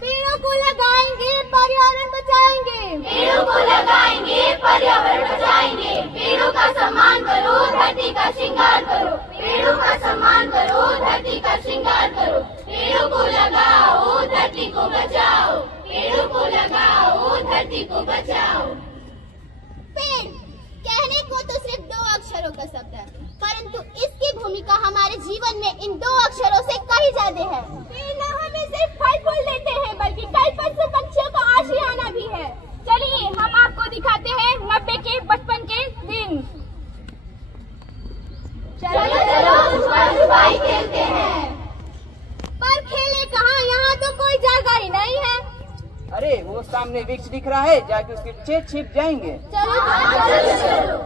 पेड़ों को लगाएंगे, पर्यावरण बचाएंगे। पेड़ों को लगाएंगे, पर्यावरण बचाएंगे। पेड़ों का सम्मान करो, धरती का श्रृंगार करो। पेड़ों का सम्मान करो, धरती का श्रृंगार करो। पेड़ों को लगाओ, धरती को बचाओ। पेड़ों को लगाओ, धरती को बचाओ। पेड़ कहने को तो सिर्फ 2 अक्षरों का शब्द है, परंतु इसकी भूमिका हमारे जीवन में इन 2 अक्षरों से कहीं ज्यादा है। पेड़ न हमें सिर्फ फल फूल देते हैं, बल्कि कई पशु पक्षियों का आशियाना भी है। चलिए हम आपको दिखाते हैं 90 के बचपन के दिन। चलो चलो छुपन छुपाई खेलते हैं। पर खेले कहाँ, यहाँ तो कोई जगह ही नहीं है। अरे वो सामने वृक्ष दिख रहा है, जाके उसके पीछे छिप जाएंगे। चलो चलो।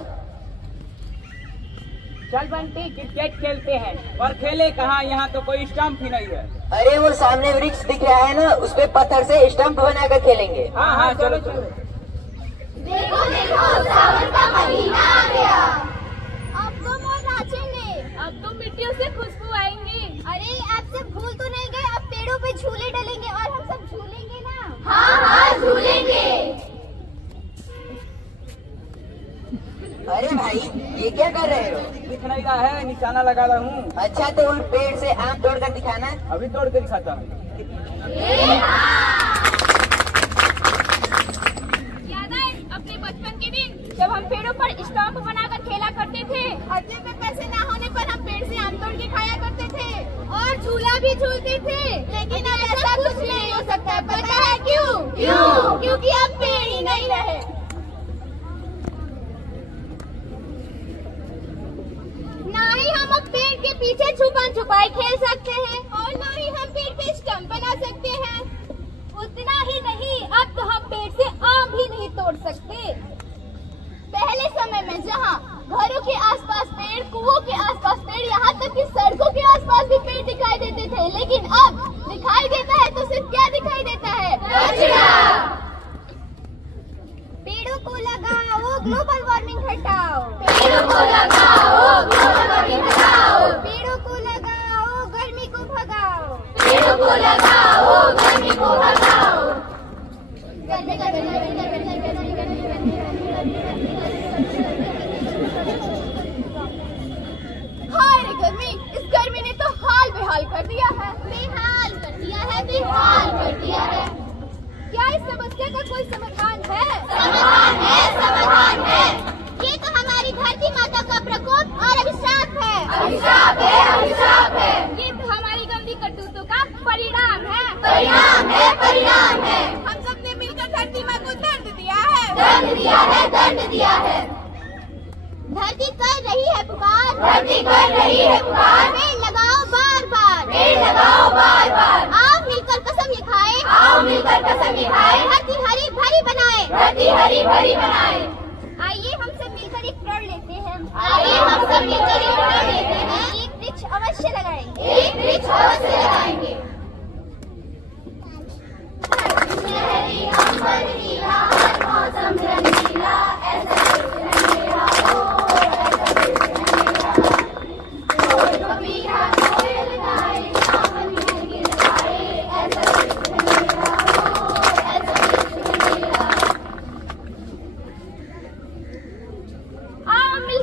चल बंटी क्रिकेट खेलते हैं। और खेले कहाँ, यहाँ तो कोई स्टंप ही नहीं है। अरे वो सामने वृक्ष दिख रहा है ना, उस पे पत्थर से स्टंप बनाकर खेलेंगे। हाँ हाँ चलो चलो। देखो देखो सावन का महीना आ गया। अब तुम और नाचेंगे, अब तुम मिट्टियों से खुशबू आएंगी। अरे आप सब भूल तो नहीं गए, अब पेड़ों पे झूले डलेंगे और हम सब झूलेंगे ना। हाँ हाँ झूलेंगे। अरे भाई ये क्या कर रहे हो? दिख नहीं रहा है, निशाना लगा रहा हूँ। अच्छा तो उन पेड़ से आम तोड़कर दिखाना। अभी तोड़ के दिखाता हूँ। याद है अपने बचपन के दिन जब हम पेड़ों पर स्टंप बनाकर खेला करते थे। खर्चे में पैसे न होने पर हम पेड़ से आम तोड़ के खाया करते थे और झूला भी झूलते थे। लेकिन अब ऐसा कुछ नहीं हो सकता है, पता है क्यों? क्यों? क्योंकि अब पेड़ ही नहीं रहे। ना ही हम अब पेड़ के पीछे छुपन छुपाई खेल सकते हैं और ना ही हम पेड़ पे स्टंप बना सकते हैं। उतना ही नहीं, अब तो हम पेड़ से आम भी नहीं तोड़ सकते। पहले समय में जहाँ घरों के आसपास पेड़, कुओं के आसपास पेड़, यहाँ तक कि सड़कों के आसपास भी पेड़ दिखाई देते थे, लेकिन अब दिखाई देता है तो सिर्फ क्या दिखाई देता है? पेड़ों को लगाओ, ग्लोबल वार्मिंग हटाओ। पेड़ों को लगाओ, ग्लोबल वार्मिंग हटाओ। पेड़ों को लगाओ, गर्मी को भगाओ। पेड़ों को लगाओ, गर्मी को भगाओ। गर्मी गर्मी गर्मी गर्मी गर्मी गर्मी गर्मी। हाय रे गर्मी, इस गर्मी ने तो हाल बेहाल कर दिया है। बेहाल कर दिया है, बेहाल कर दिया है। क्या इस समस्या का कोई समाधान है? समाधान है, समाधान है। ये तो हमारी धरती माता का प्रकोप और अभिशाप है। अभिशाप है, अभिशाप है। ये तो हमारी गंदी करतूतों का परिणाम है। परिणाम है, परिणाम है। हम सब ने मिलकर धरती माँ को दर्द दिया है। दंड दिया है, दंड दिया है। धरती कर रही है पुकार, धरती कर रही है पुकार। पेड़ लगाओ बार बार, पेड़ लगाओ बार बार। आओ मिलकर कसम ये खाए, आओ मिलकर कसम ये खाए। धरती हरी भरी बनाए, धरती हरी भरी बनाए। आइए हम सब मिलकर एक प्रण लेते हैं। आइए हम सब मिलकर एक प्रण लेते हैं। एक वृक्ष अवश्य लगाएंगे, एक वृक्ष अवश्य लगाएंगे। लहरी अंबर नीला, हर मौसम रंगीला, ऐसा देश रंगेला हो, ऐसा देश रंगेला।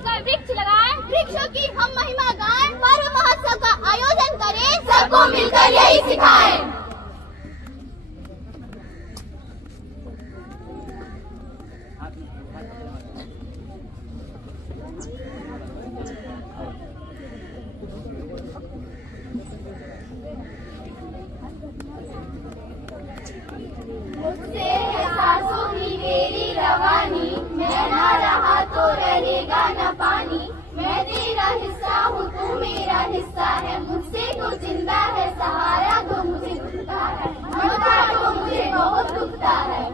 मिलकर वृक्ष लगाएं, वृक्षों की हम महिमा गाएं, पर्व महोत्सव का आयोजन करें, सबको मिलकर यही सिखाएं। मुझसे है सांसों की तेरी रवानी, मैं ना रहा तो रहेगा न पानी। मैं तेरा हिस्सा हूँ, तू मेरा हिस्सा है, मुझसे तो जिंदा है, सहारा तो मुझे दुखता है, ममता तो मुझे बहुत दुखता है।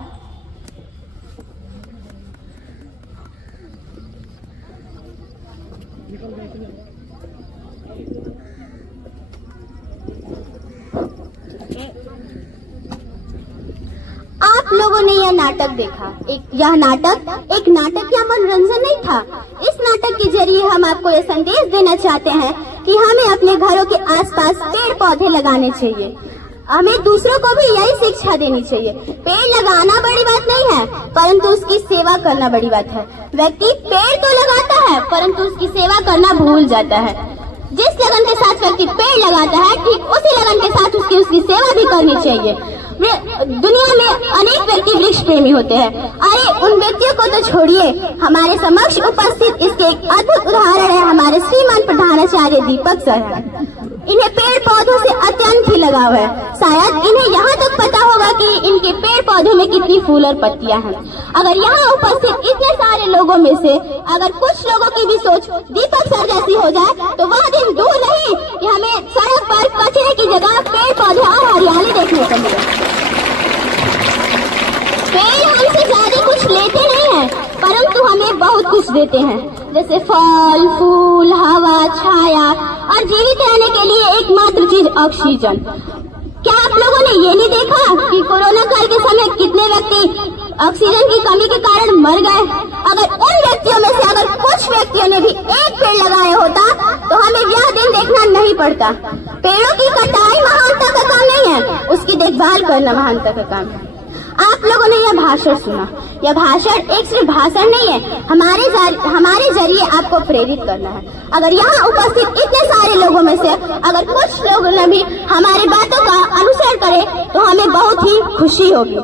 आप लोगों ने यह नाटक देखा। यह नाटक एक नाटक या मनोरंजन नहीं था। इस नाटक के जरिए हम आपको यह संदेश देना चाहते हैं कि हमें अपने घरों के आसपास पेड़ पौधे लगाने चाहिए। हमें दूसरों को भी यही शिक्षा देनी चाहिए। पेड़ लगाना बड़ी बात नहीं है, परंतु उसकी सेवा करना बड़ी बात है। व्यक्ति पेड़ तो लगाता है, परंतु उसकी सेवा करना भूल जाता है। जिस लगन के साथ व्यक्ति पेड़ लगाता है, ठीक उसी लगन के साथ उसकी सेवा भी करनी चाहिए। दुनिया में अनेक व्यक्ति वृक्ष प्रेमी होते हैं। अरे उन व्यक्तियों को तो छोड़िए, हमारे समक्ष उपस्थित इसके एक अद्भुत उदाहरण है हमारे श्रीमान प्रधानाचार्य दीपक सर। इन्हें पेड़ पौधों से अत्यंत ही लगाव है। शायद इन्हें यहाँ तक पता होगा कि इनके पेड़ पौधों में कितनी फूल और पत्तियां हैं। अगर यहाँ उपस्थित इतने सारे लोगों में से अगर कुछ लोगों की भी सोच दीपक सर जैसी हो जाए, तो वह दिन दूर नहीं कि हमें सड़क पर कचरे की जगह पेड़ पौधे और हरियाली देखने को मिले। पेड़ हमसे ज्यादा कुछ लेते नहीं हैं, परंतु हमें बहुत कुछ देते हैं, जैसे फल, फूल, हवा, छाया और जीवित रहने के लिए एकमात्र चीज ऑक्सीजन। क्या आप लोगों ने ये नहीं देखा कि कोरोना काल के समय कितने व्यक्ति ऑक्सीजन की कमी के कारण मर गए? अगर उन व्यक्तियों में से अगर कुछ व्यक्तियों ने भी एक पेड़ लगाया होता, तो हमें यह दिन देखना नहीं पड़ता। पेड़ों की कटाई महानता का काम नहीं है, उसकी देखभाल करना महानता का काम है। आप लोगों ने यह भाषण सुना। यह भाषण एक सिर्फ भाषण नहीं है, हमारे जरिए आपको प्रेरित करना है। अगर यहाँ उपस्थित इतने सारे लोगों में से अगर कुछ लोगों ने भी हमारी बातों का अनुसरण करे, तो हमें बहुत ही खुशी होगी।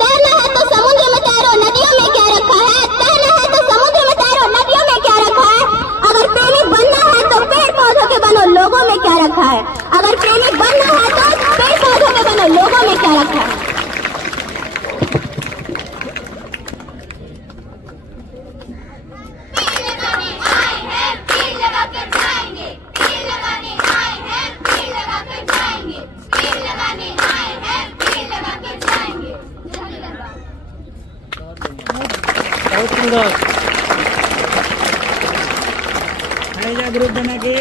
तैरना है तो समुद्र में तैरो, नदियों में क्या रखा है? तैरना है तो समुद्र में तैरो, नदियों में क्या रखा है? अगर प्रेमी बनना है तो पेड़ पौधों के बनो, लोगों में क्या रखा है? अगर प्रेमी बनना है तो पेड़ पौधों के बनो, लोगों में क्या रखा है? पेड़ लगाने आए हैं, पेड़ लगा कर जाएंगे। पेड़ लगाने आए हैं, पेड़ लगा कर जाएंगे। पेड़ लगाने आए हैं, पेड़ लगा कर जाएंगे। धन्यवाद। बहुत सुंदर। ग्रुप बना के